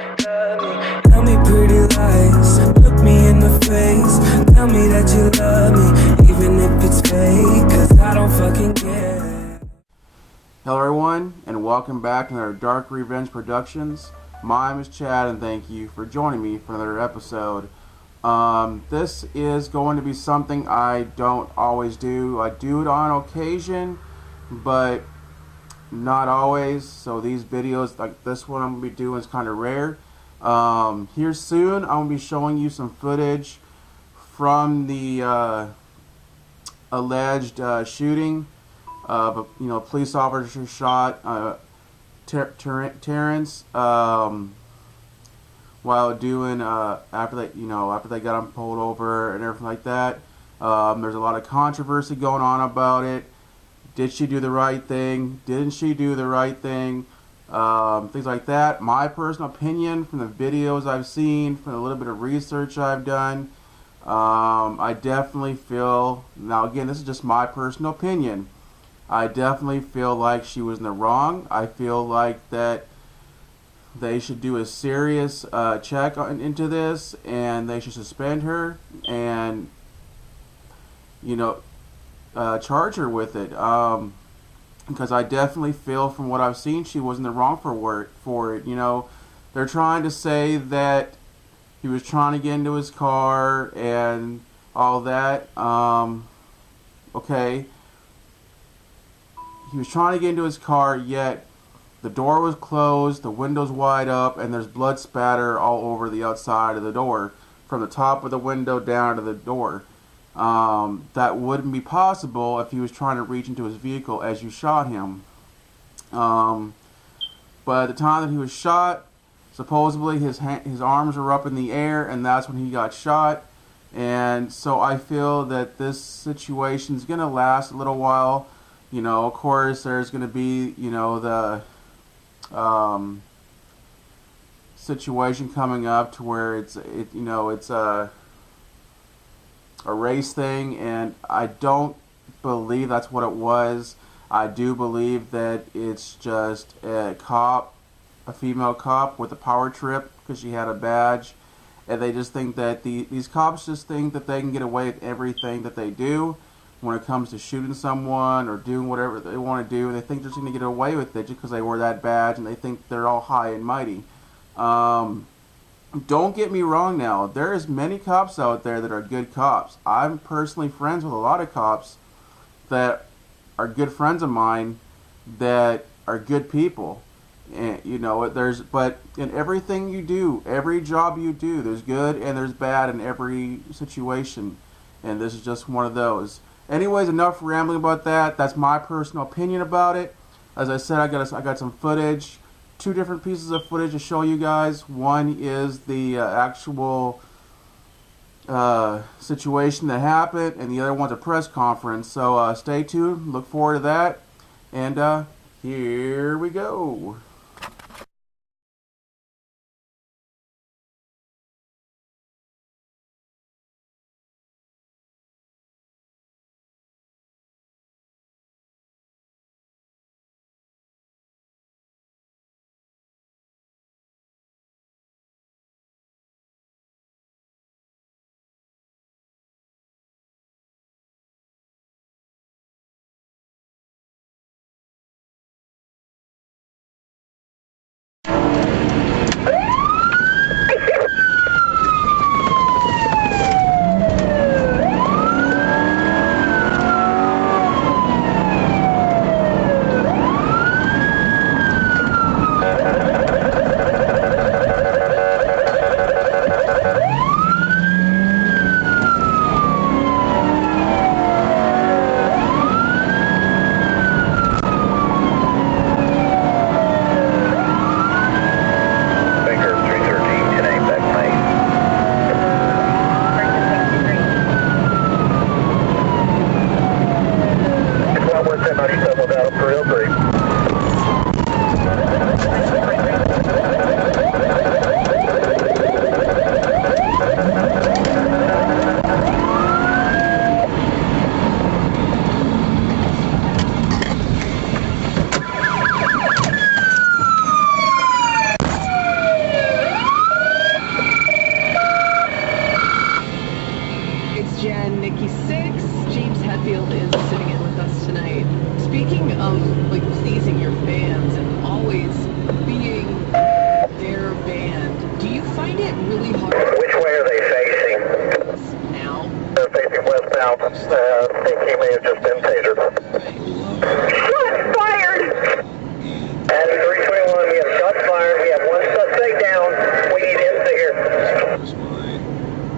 love me. Tell me pretty lies, look me in the face. Tell me that you love me, even if it's fake, cause I don't fucking care. Hello everyone, and welcome back to another Dark Revenge Productions. My name is Chad, and thank you for joining me for another episode. This is going to be something I don't always do. I do it on occasion, but not always. So these videos, like this one I'm going to be doing, is kind of rare. Here soon, I'm going to be showing you some footage from the alleged shooting. But police officer shot Terrence while doing after they got him pulled over and everything like that. There's a lot of controversy going on about it. Did she do the right thing? Didn't she do the right thing? Things like that. My personal opinion from the videos I've seen, from a little bit of research I've done, I definitely feel, now again, this is just my personal opinion, I definitely feel like she was in the wrong. I feel like that they should do a serious check into this, and they should suspend her and charge her with it. Because I definitely feel, from what I've seen, she was in the wrong for it. They're trying to say that he was trying to get into his car and all that. Okay. He was trying to get into his car, yet the door was closed, the window's wide up, and there's blood spatter all over the outside of the door, from the top of the window down to the door. That wouldn't be possible if he was trying to reach into his vehicle as you shot him. But at the time that he was shot, supposedly his arms were up in the air, and that's when he got shot. And so I feel that this situation is going to last a little while. Of course, there's going to be, the situation coming up to where it's a race thing, and I don't believe that's what it was. I do believe that it's just a female cop with a power trip because she had a badge, and they just think that these cops just think that they can get away with everything that they do. When it comes to shooting someone or doing whatever they want to do, they think they're just going to get away with it just because they wear that badge, and they think they're all high and mighty. Don't get me wrong now. There's many cops out there that are good cops. I'm personally friends with a lot of cops that are good friends of mine that are good people. And, but in everything you do, every job you do, there's good and there's bad in every situation. And this is just one of those. Anyways, enough rambling about that. That's my personal opinion about it. As I said, I got some footage, 2 different pieces of footage to show you guys. One is the actual situation that happened, and the other one's a press conference. So stay tuned. Look forward to that. And here we go. south. I think he may have just been tasered. Shots fired! Adam 321, we have shots fired. We have one suspect down. We need him to here.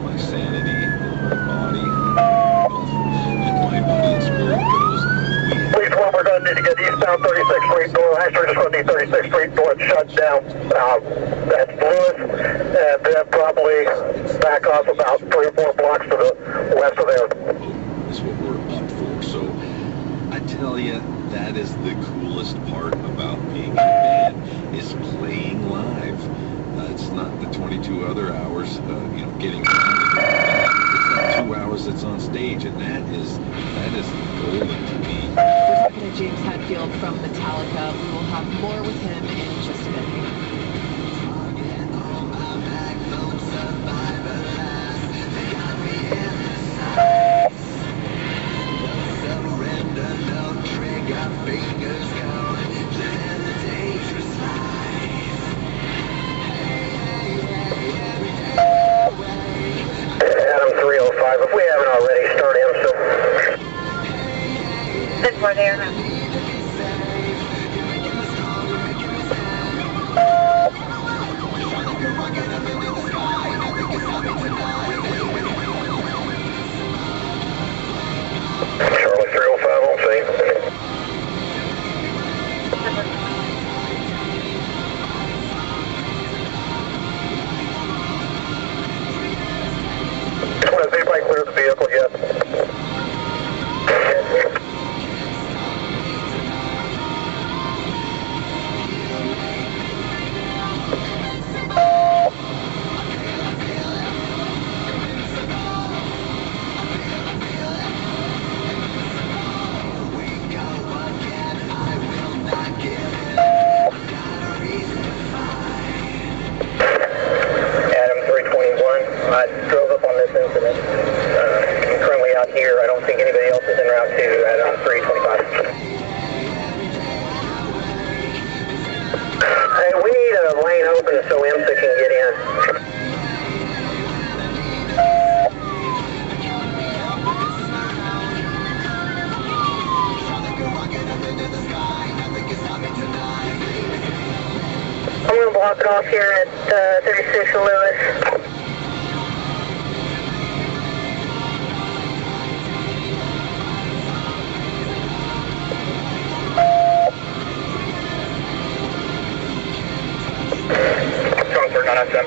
My sanity, my body, and my body and spirit goes. Please, well, we're going to need to get eastbound 36th Street north. Actually, just going to need 36th Street north shut down. That's Lewis, and then probably back off about 3 or 4 blocks to the west of there. Is what we're up for. So I tell you, that is the coolest part about being in a band, is playing live. It's not the 22 other hours, getting around it. It's that 2 hours that's on stage, and that is golden to me. We're talking to James Hetfield from Metallica. We will have more with him in just a minute. Adam 305, if we haven't already, start him, so. Good for there. Charlie 305 on scene. 'Has anybody cleared the vehicle yet? Adam 321, I drove up on this incident. I'm currently out here. I don't think anybody else is en route to Adam 325. Hey, we need a lane open so IMSA can get in. I'm going to block it off here at 36 Lewis. Transfer 997.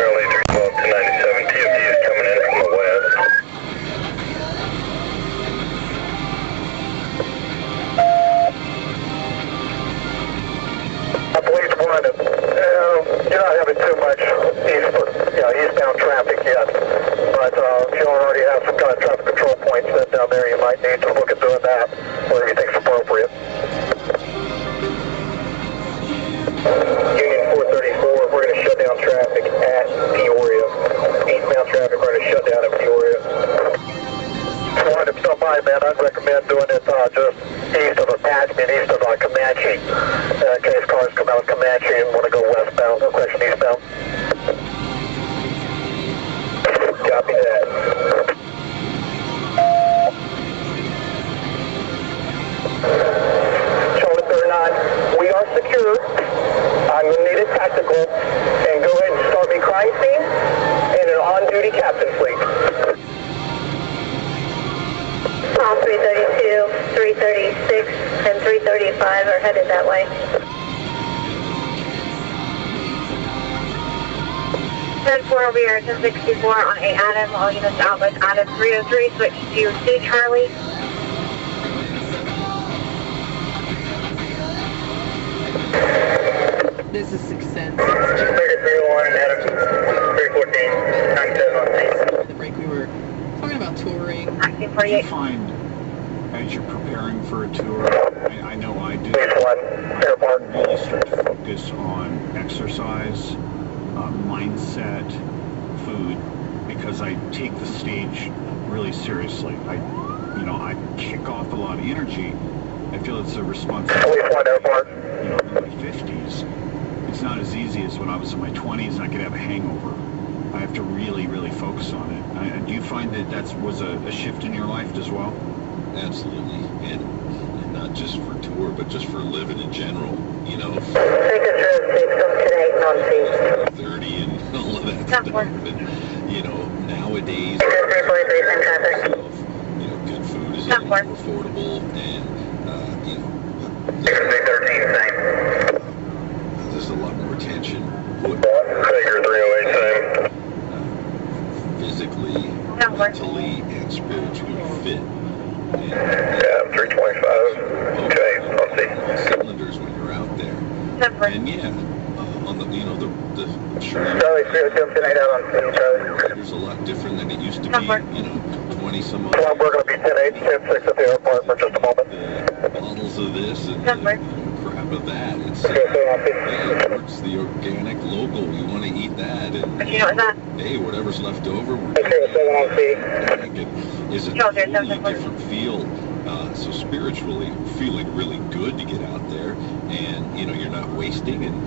Early 312 to 97, TFD is coming in from the west. I believe one of you're not having too much eastbound traffic yet, but if you already have some kind of traffic control points set down there, you might need to look at doing that, whatever you think's appropriate. Union 434, we're going to shut down traffic at Peoria. Eastbound traffic, we're going to shut down at Peoria. If you wanted to stop by, man, I'd recommend doing it just east of Apache and east of Comanche. In case cars come out of Comanche and want to go westbound, no question eastbound. Copy that. Charlie 39, we are secure. I'm going to need a tactical, and go ahead and start me crime scene and an on-duty captain, please. All 332, 336, and 335 are headed that way. 10-4 will be here, 1064 on A Adam. All units outlet Adam 303, switch to C Charlie. This is Sixth Sense. Spreaker 301, Adam 314, 97 on scene. The break we were talking about touring. Acting Do you 48. find, as you're preparing for a tour, I know I do, Please, one, airport. I really start to focus on exercise, mindset, food, because I take the stage really seriously. I kick off a lot of energy, I feel it's a responsibility. We find airport. You know, in my 50s, it's not as easy as when I was in my 20s and I could have a hangover. I have to really, really focus on it. Do you find that was a shift in your life as well? Absolutely, and not just for tour, but just for living in general. You know, 30 and all of that stuff. And, you know, nowadays, you know, good food is a little more affordable, and you know, there's a lot more attention. Physically, mentally, and spiritually fit. And, yeah, 325. Okay, I'll see. Cylinders when you're out there. And yeah, on the, you know, the sure, Charlie, 302 out on Charlie. it's a lot different than it used to be, you know, 20 some odd. Well, we're going to be 10-8, 10-6 at the airport for just a moment. The bottles of this and the crap of that. It's, yeah, it's the organic, local. You want to eat that, and hey, whatever's left over, we're it's a totally different feel. So spiritually, feeling really good to get out there, and you know, you're not wasting, and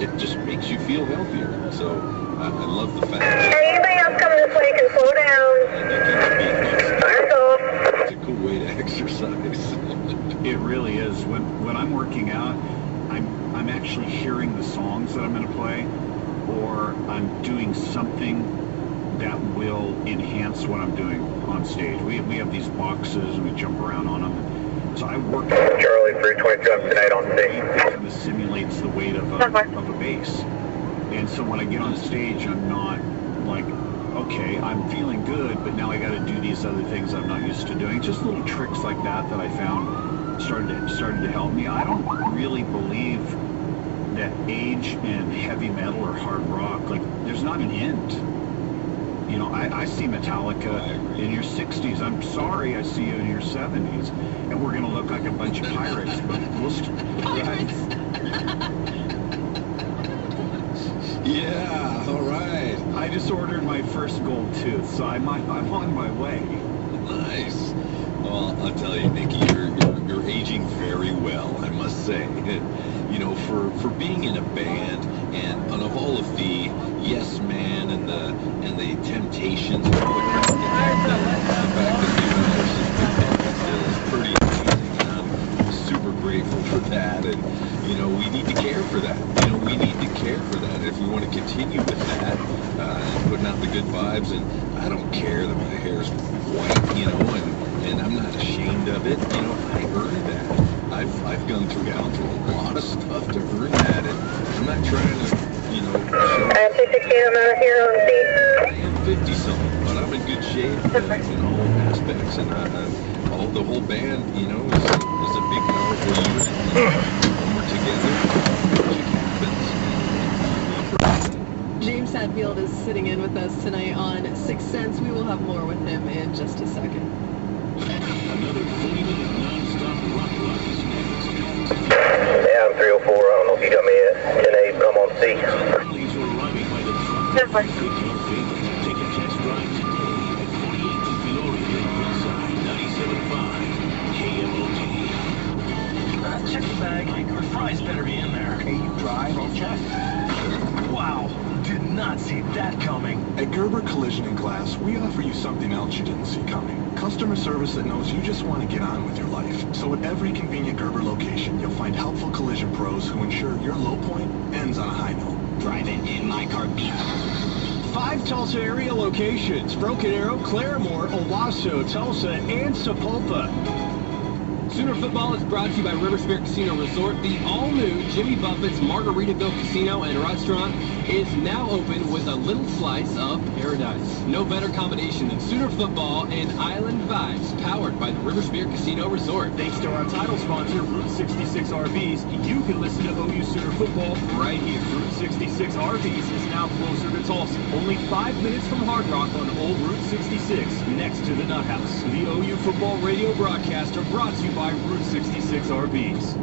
it just makes you feel healthier. So I love the fact that Anybody else coming this way can slow down. it's a cool way to exercise. It really is. When I'm working out, I'm actually hearing the songs that I'm going to play, or I'm doing something that will enhance what I'm doing on stage. We have these boxes and we jump around on them. So I work out. Charlie, 322 tonight on stage. It kind of simulates the weight of a bass. And so when I get on stage, I'm not like, okay, I'm feeling good, but now I got to do these other things I'm not used to doing. Just little tricks like that I found started to help me. I don't really believe that age and heavy metal or hard rock, like, there's not an end. You know, I see Metallica in your 60s. I'm sorry I see you in your 70s. And we're going to look like a bunch of pirates. But we'll Pirates! Yeah, all right. I just ordered my first gold tooth, so I'm on my way. Nice. Well, I'll tell you, Nikki, you're aging very well, I must say. You know, for being in a band, and of all of the Yes Man and the Temptations and all the crap the fact that YouNow is pretty amazing, and I'm super grateful for that. And you know, we need to care for that. You know, we need to care for that. If we want to continue with that, putting out the good vibes, and I don't care that my hair's white, you know, and I'm not ashamed of it. You know, I earned that. I've gone through a lot of stuff to earn that, and I'm not trying to, you know, show I am 216, I'm out here on the I am 50-something, but I'm in good shape in all aspects, and the whole band, you know, is a big, powerful unit. When we're together, magic happens. James Hadfield is sitting in with us tonight on Sixth Sense. We will have more with him in just a second. Another 40-minute non-stop rock is next. Yeah, I'm 304. I don't know if you got me at 10-8, but I'm on C. Please arriving by the truck. Take your favorite. Take a test drive today at 48 Peoria, Hillside, 97.5 KMOT. Check the bag. Your fries better be in there. Okay, you drive. I'll check. Wow. Did not see that coming. At Gerber Collision and Glass, we offer you something else you didn't see coming. Customer service that knows you just want to get on with your life. So at every convenient Gerber location, you'll find helpful collision pros who ensure your low point ends on a high note. Drive it in my car beat. 5 Tulsa area locations: Broken Arrow, Claremore, Owasso, Tulsa, and Sapulpa. Sooner Football is brought to you by River Spirit Casino Resort. The all-new Jimmy Buffett's Margaritaville Casino and Restaurant is now open with a little slice of paradise. No better combination than Sooner Football and Island Vibes, powered by the River Spirit Casino Resort. Thanks to our title sponsor, Route 66 RVs, you can listen to OU Sooner Football right here. Route 66 RVs is now closer to Tulsa. Only 5 minutes from Hard Rock on Old Route 66, next to the Nut House. The OU Football radio broadcaster brought to you by Route 66 RVs.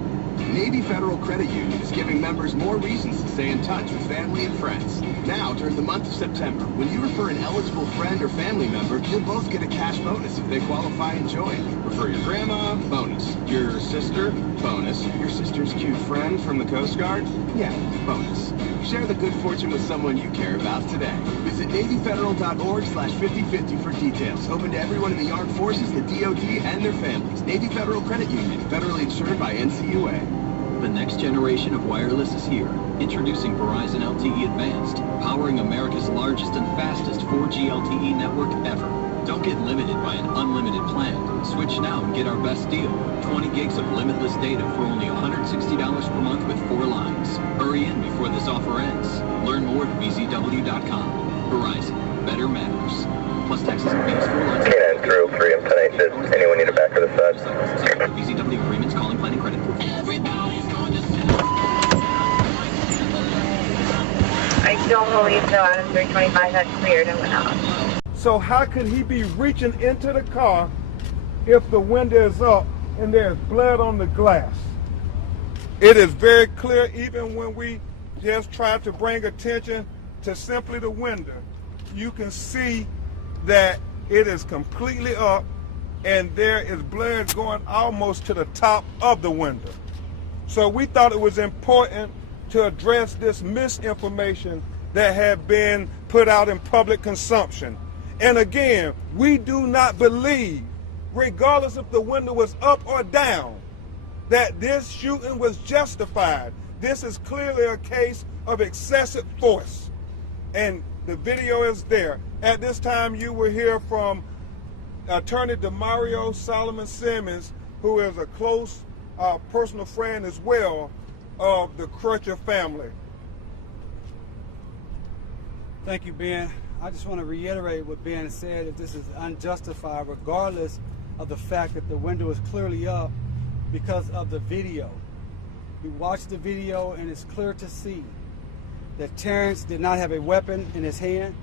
Navy Federal Credit Union is giving members more reasons to stay in touch with family and friends. Now, during the month of September, when you refer an eligible friend or family member, you'll both get a cash bonus if they qualify and join. Refer your grandma, bonus. Your sister, bonus. Your sister's cute friend from the Coast Guard, yeah, bonus. Share the good fortune with someone you care about today. Visit NavyFederal.org/5050 for details. Open to everyone in the Armed Forces, the DoD, and their families. Navy Federal Credit Union, federally insured by NCUA. The next generation of wireless is here. Introducing Verizon LTE Advanced, powering America's largest and fastest 4G LTE network ever. Don't get limited by an unlimited plan. Switch now and get our best deal. 20 gigs of limitless data for only $160 per month with 4 lines. Hurry in before this offer ends. Learn more at VZW.com. Verizon. Better matters. Plus taxes and fees, 4 lines. K9 through 3 and 10 anyone need a back or the side? VZW agreements, calling, planning, credit. I don't believe so. Adam 325 had cleared and went out. So how could he be reaching into the car if the window is up and there's blood on the glass? It is very clear, even when we just try to bring attention to simply the window, you can see that it is completely up and there is blood going almost to the top of the window. So we thought it was important to address this misinformation that had been put out in public consumption. And again, we do not believe, regardless if the window was up or down, that this shooting was justified. This is clearly a case of excessive force. And the video is there. At this time, you will hear from Attorney Demario Solomon Simmons, who is a close personal friend as well of the Crutcher family. Thank you, Ben. I just want to reiterate what Ben said, that this is unjustified regardless of the fact that the window is clearly up because of the video. We watched the video and it's clear to see that Terrence did not have a weapon in his hand.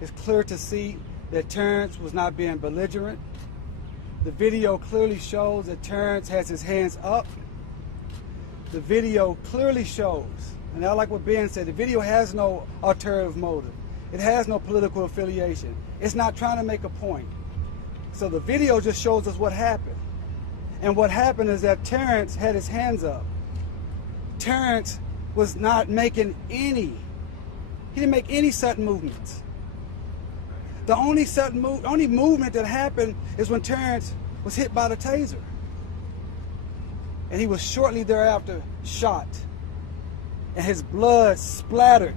It's clear to see that Terrence was not being belligerent. The video clearly shows that Terrence has his hands up. The video clearly shows, and I like what Ben said, the video has no ulterior motive. It has no political affiliation. It's not trying to make a point. So the video just shows us what happened. And what happened is that Terrence had his hands up. Terrence was not making he didn't make any sudden movements. The only movement that happened is when Terrence was hit by the taser. And he was shortly thereafter shot. And his blood splattered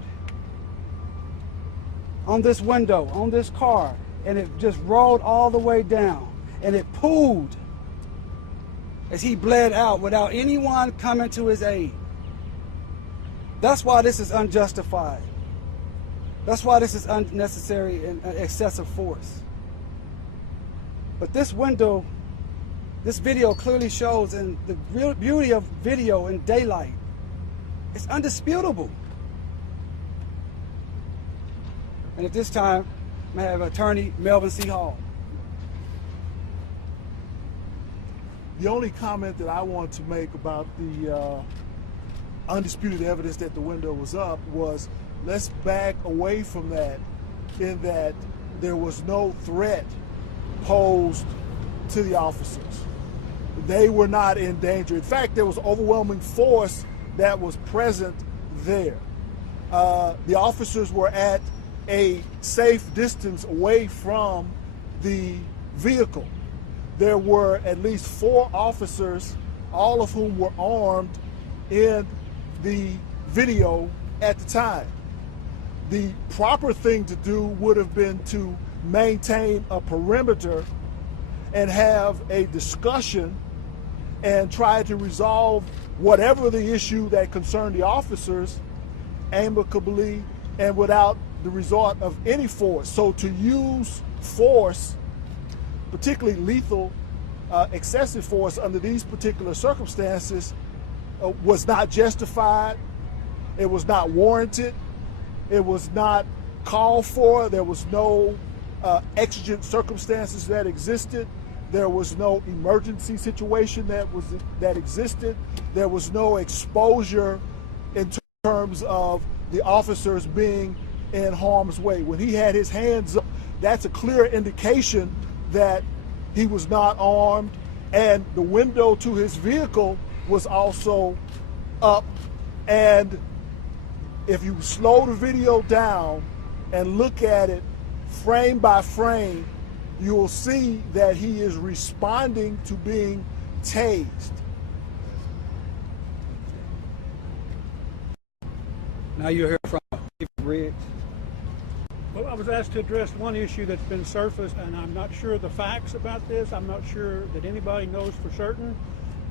on this window, on this car, and it just rolled all the way down. And it pooled as he bled out without anyone coming to his aid. That's why this is unjustified. That's why this is unnecessary and excessive force. But this video clearly shows, and the real beauty of video in daylight, it's undisputable. And at this time, I have Attorney Melvin C. Hall. The only comment that I want to make about the undisputed evidence that the window was up was, let's back away from that, in that there was no threat posed to the officers. They were not in danger. In fact, there was overwhelming force that was present there. The officers were at a safe distance away from the vehicle. There were at least 4 officers, all of whom were armed, in the video at the time. The proper thing to do would have been to maintain a perimeter and have a discussion and try to resolve whatever the issue that concerned the officers amicably and without the resort of any force. So to use force, particularly lethal, excessive force under these particular circumstances, was not justified. It was not warranted. It was not called for. There was no exigent circumstances that existed There was no emergency situation that existed. There was no exposure in terms of the officers being in harm's way. When he had his hands up, that's a clear indication that he was not armed, and the window to his vehicle was also up. And if you slow the video down and look at it frame by frame, you'll see that he is responding to being tased. Now you hear from Riggs. Well, I was asked to address one issue that's been surfaced, and I'm not sure the facts about this. I'm not sure that anybody knows for certain.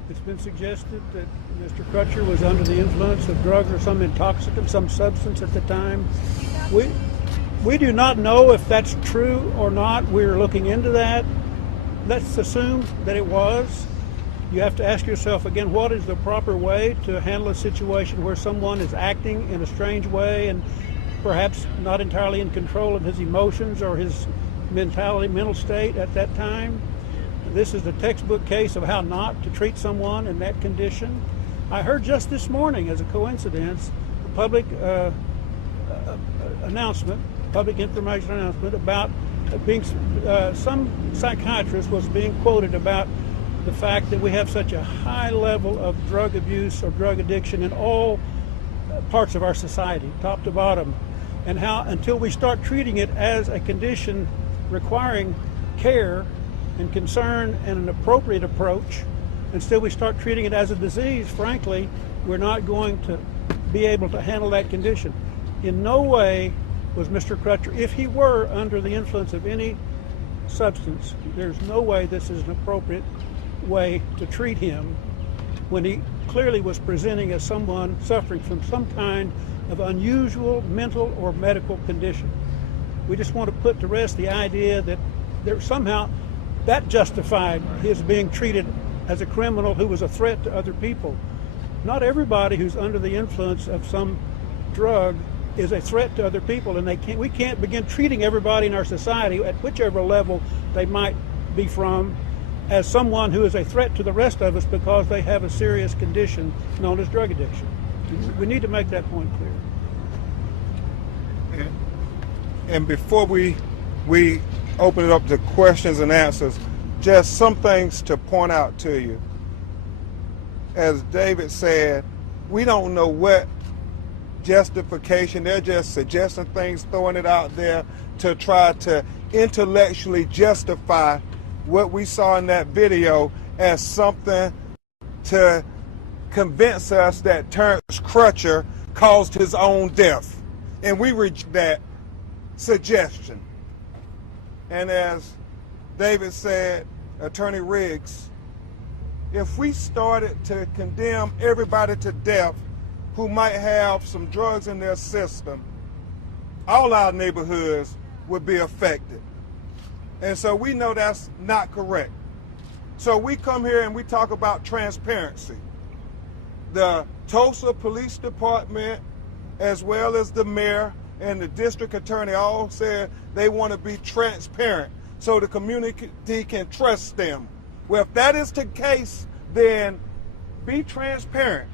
It's been suggested that Mr. Crutcher was under the influence of drugs or some intoxicant, some substance at the time. We do not know if that's true or not. We're looking into that. Let's assume that it was. You have to ask yourself again, what is the proper way to handle a situation where someone is acting in a strange way and perhaps not entirely in control of his emotions or his mental state at that time? This is the textbook case of how not to treat someone in that condition. I heard just this morning, as a coincidence, a public public information announcement about being some psychiatrist was being quoted about the fact that we have such a high level of drug abuse or drug addiction in all parts of our society, top to bottom, and how until we start treating it as a condition requiring care and concern and an appropriate approach, until we start treating it as a disease, frankly, we're not going to be able to handle that condition. In no way was Mr. Crutcher, if he were under the influence of any substance, there's no way this is an appropriate way to treat him when he clearly was presenting as someone suffering from some kind of unusual mental or medical condition. We just want to put to rest the idea that there somehow that justified his being treated as a criminal who was a threat to other people. Not everybody who's under the influence of some drug is a threat to other people, and we can't begin treating everybody in our society at whichever level they might be from as someone who is a threat to the rest of us because they have a serious condition known as drug addiction. We need to make that point clear. And before we open it up to questions and answers, just some things to point out to you. As David said, we don't know what justification, they're just suggesting things, throwing it out there to try to intellectually justify what we saw in that video as something to convince us that Terrence Crutcher caused his own death. And we reject that suggestion. And as David said, Attorney Riggs, if we started to condemn everybody to death who might have some drugs in their system, all our neighborhoods would be affected. And so we know that's not correct. So we come here and we talk about transparency. The Tulsa Police Department, as well as the mayor and the district attorney, all said they want to be transparent so the community can trust them. Well, if that is the case, then be transparent.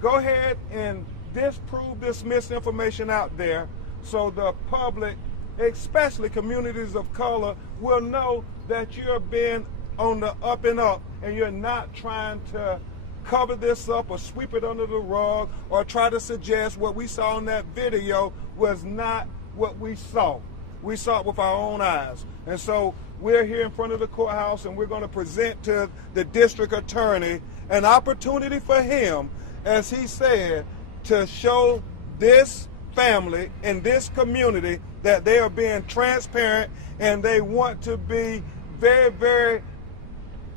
Go ahead and disprove this misinformation out there so the public, especially communities of color, will know that you're being on the up and up and you're not trying to cover this up or sweep it under the rug or try to suggest what we saw in that video was not what we saw. We saw it with our own eyes. And so we're here in front of the courthouse and we're going to present to the district attorney an opportunity for him, as he said, to show this family and this community that they are being transparent and they want to be very, very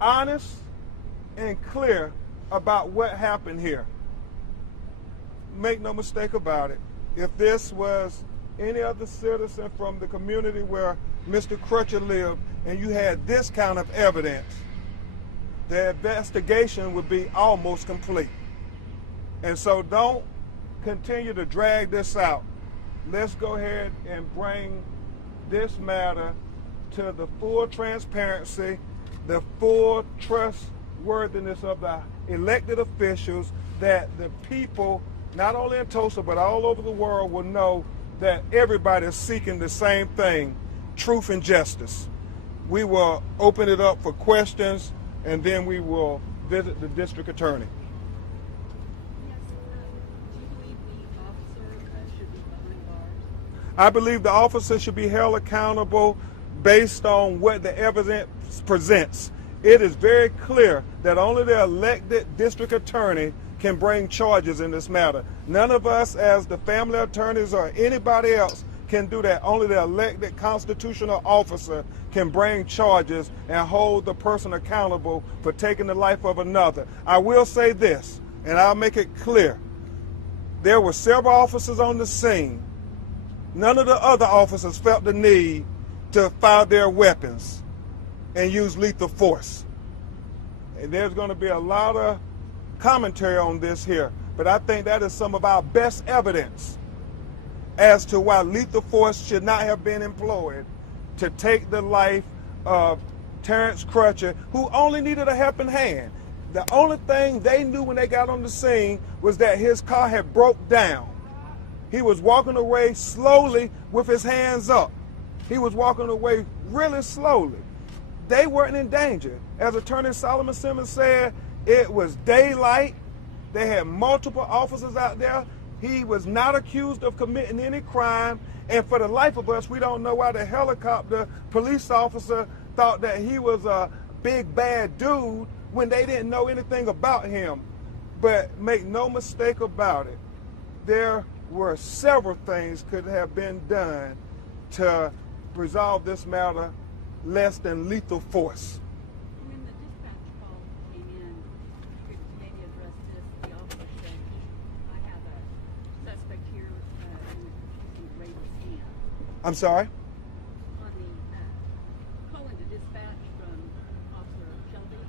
honest and clear about what happened here. Make no mistake about it. If this was any other citizen from the community where Mr. Crutcher lived and you had this kind of evidence, the investigation would be almost complete. And so don't continue to drag this out. Let's go ahead and bring this matter to the full transparency the full trustworthiness of the elected officials, that the people, not only in Tulsa, but all over the world, will know that everybody is seeking the same thing, truth and justice. We will open it up for questions, and then we will visit the district attorney. I believe the officer should be held accountable based on what the evidence presents. It is very clear that only the elected district attorney can bring charges in this matter. None of us as the family attorneys or anybody else can do that. Only the elected constitutional officer can bring charges and hold the person accountable for taking the life of another. I will say this, and I'll make it clear. There were several officers on the scene. None of the other officers felt the need to fire their weapons and use lethal force. And there's going to be a lot of commentary on this here, but I think that is some of our best evidence as to why lethal force should not have been employed to take the life of Terrence Crutcher, who only needed a helping hand. The only thing they knew when they got on the scene was that his car had broke down. He was walking away slowly with his hands up. He was walking away really slowly. They weren't in danger. As Attorney Solomon Simmons said, it was daylight. They had multiple officers out there. He was not accused of committing any crime. And for the life of us, we don't know why the helicopter police officer thought that he was a big bad dude when they didn't know anything about him. But make no mistake about it, there were several things could have been done to resolve this matter less than lethal force. When the dispatch call came in, could maybe address this. The officer said, I have a suspect here who is refusing to raise his hand. I'm sorry? On the call into dispatch from Officer Shelby,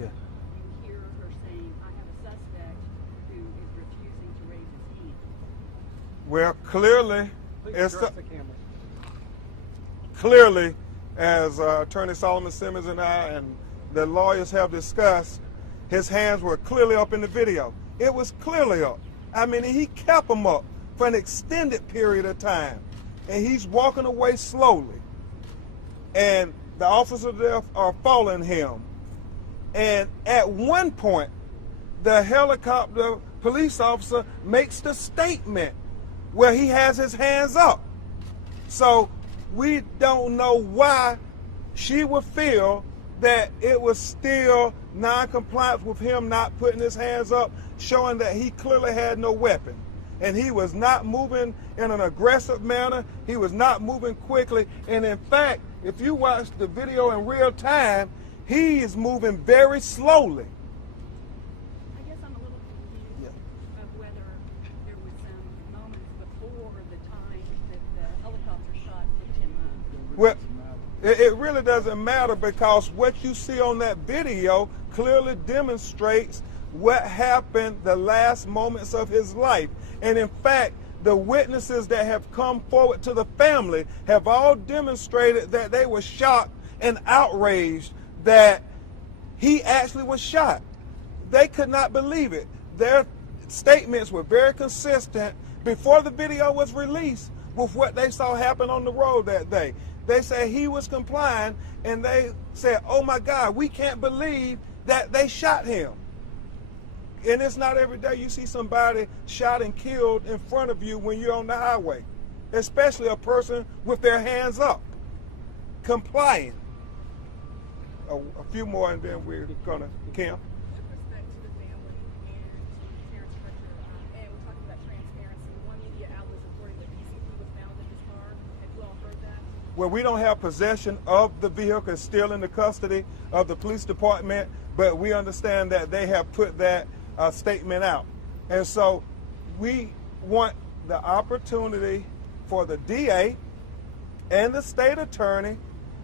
Yeah. you hear her saying, I have a suspect who is refusing to raise his hand. Well, clearly, Please address the camera. Clearly, as Attorney Solomon Simmons and I and the lawyers have discussed, his hands were clearly up in the video. It was clearly up. I mean, he kept them up for an extended period of time. And he's walking away slowly. And the officers there are following him. And at one point, the helicopter police officer makes the statement where he has his hands up. So we don't know why she would feel that it was still non-compliance with him not putting his hands up, showing that he clearly had no weapon. And he was not moving in an aggressive manner. He was not moving quickly. And in fact, if you watch the video in real time, he is moving very slowly. I guess I'm a little confused of whether there was some moments before the time that the helicopter shot picked him up. Well, it really doesn't matter, because what you see on that video clearly demonstrates what happened the last moments of his life. And in fact, the witnesses that have come forward to the family have all demonstrated that they were shocked and outraged that he actually was shot. They could not believe it. Their statements were very consistent before the video was released with what they saw happen on the road that day. They said he was complying, and they said, oh my God, we can't believe that they shot him. And it's not every day you see somebody shot and killed in front of you when you're on the highway, especially a person with their hands up, complying. A few more, and then we're gonna, Kim. With respect to the family and to Terrence Crutcher, and we're talking about transparency, one media outlet reporting that PCP was found in his car. Have you all heard that? Well, we don't have possession of the vehicle. It's still in the custody of the police department, but we understand that they have put that statement out. And so we want the opportunity for the DA and the state attorney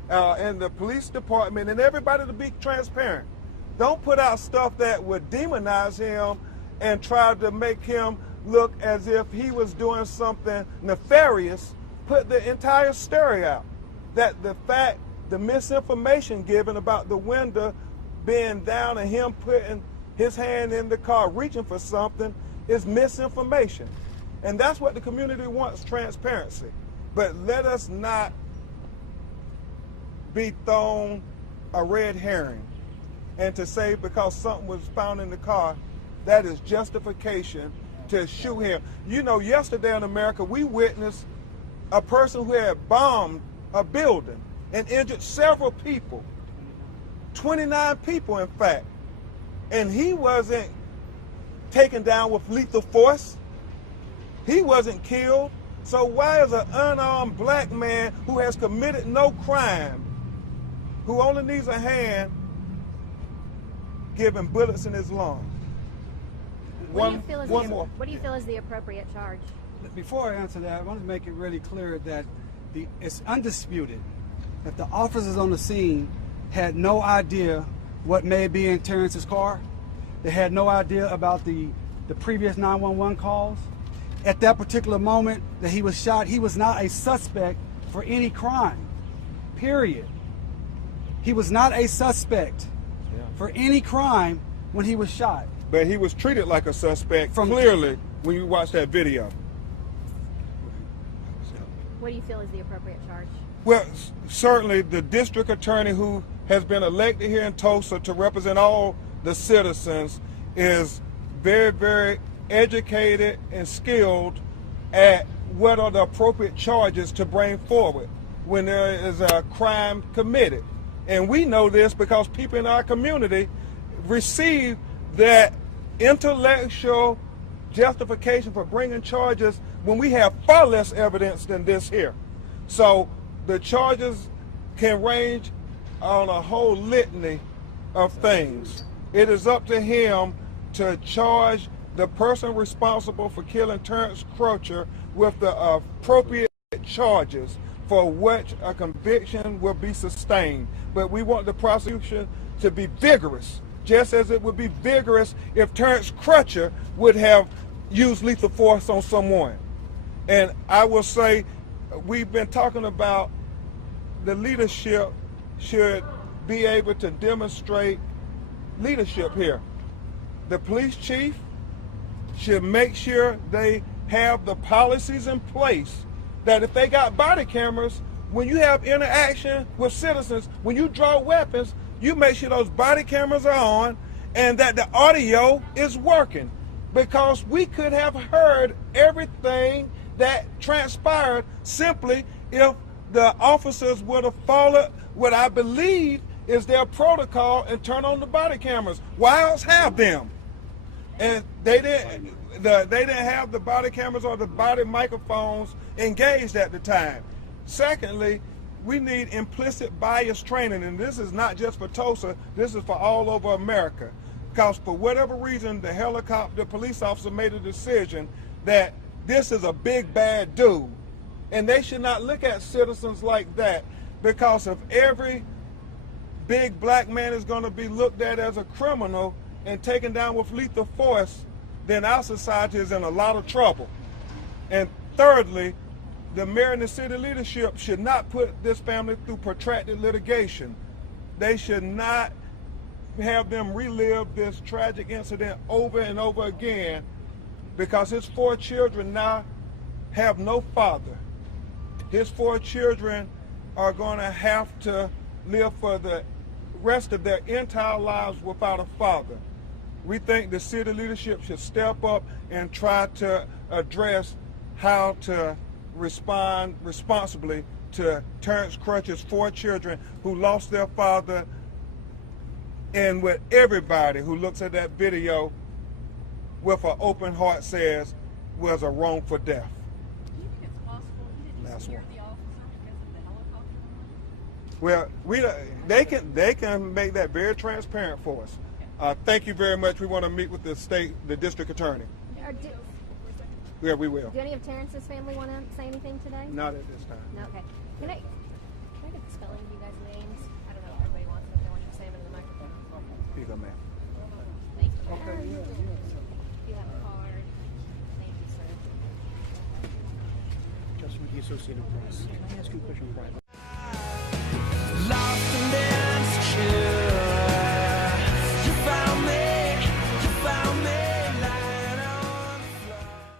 and the police department and everybody to be transparent. Don't put out stuff that would demonize him and try to make him look as if he was doing something nefarious. Put the entire story out. That the fact the misinformation given about the window being down and him putting his hand in the car, reaching for something, is misinformation. And that's what the community wants, transparency. But let us not be thrown a red herring and to say because something was found in the car, that is justification to shoot him. You know, yesterday in America, we witnessed a person who had bombed a building and injured several people, 29 people in fact, and he wasn't taken down with lethal force. He wasn't killed. So why is an unarmed black man who has committed no crime, who only needs a hand, giving bullets in his lungs? What do you feel is the appropriate charge? Before I answer that, I want to make it really clear that it's undisputed that the officers on the scene had no idea what may be in Terrence's car. They had no idea about the previous 911 calls. At that particular moment that he was shot, he was not a suspect for any crime, period. He was not a suspect for any crime when he was shot. But he was treated like a suspect clearly when you watch that video. What do you feel is the appropriate charge? Well, certainly the district attorney who has been elected here in Tulsa to represent all the citizens is very, very educated and skilled at what are the appropriate charges to bring forward when there is a crime committed. And we know this because people in our community receive that intellectual justification for bringing charges when we have far less evidence than this here. So the charges can range on a whole litany of things. It is up to him to charge the person responsible for killing Terrence Crutcher with the appropriate charges for which a conviction will be sustained. But we want the prosecution to be vigorous, just as it would be vigorous if Terrence Crutcher would have used lethal force on someone. And I will say, we've been talking about the leadership should be able to demonstrate leadership here. The police chief should make sure they have the policies in place that if they got body cameras, when you have interaction with citizens, when you draw weapons, you make sure those body cameras are on and that the audio is working, because we could have heard everything that transpired simply if the officers would have followed what I believe is their protocol and turn on the body cameras. Why else have them? And they didn't have the body cameras or the body microphones engaged at the time. Secondly, we need implicit bias training, and this is not just for Tulsa, this is for all over America. Because for whatever reason, the helicopter police officer made a decision that this is a big bad dude. And they should not look at citizens like that, because if every big black man is going to be looked at as a criminal and taken down with lethal force, then our society is in a lot of trouble. And thirdly, the mayor and the city leadership should not put this family through protracted litigation. They should not have them relive this tragic incident over and over again, because his 4 children now have no father. His 4 children are going to have to live for the rest of their entire lives without a father. We think the city leadership should step up and try to address how to respond responsibly to Terrence Crutcher's 4 children who lost their father, and what everybody who looks at that video with an open heart says was a wrongful death. Do you think it's possible he didn't Last hear one. the officer because of the helicopter? Well, they can make that very transparent for us. Thank you very much. We want to meet with the district attorney. Yeah, we will. Do any of Terrence's family want to say anything today? Not at this time. No, okay. Can I get the spelling of you guys' names? I don't know if everybody wants it, if they want you to say them in the microphone. Here you go, ma'am. Thank you. Okay, yeah. You have a card. Thank you, sir. Justin with the Associated Press. Can I ask you a question private?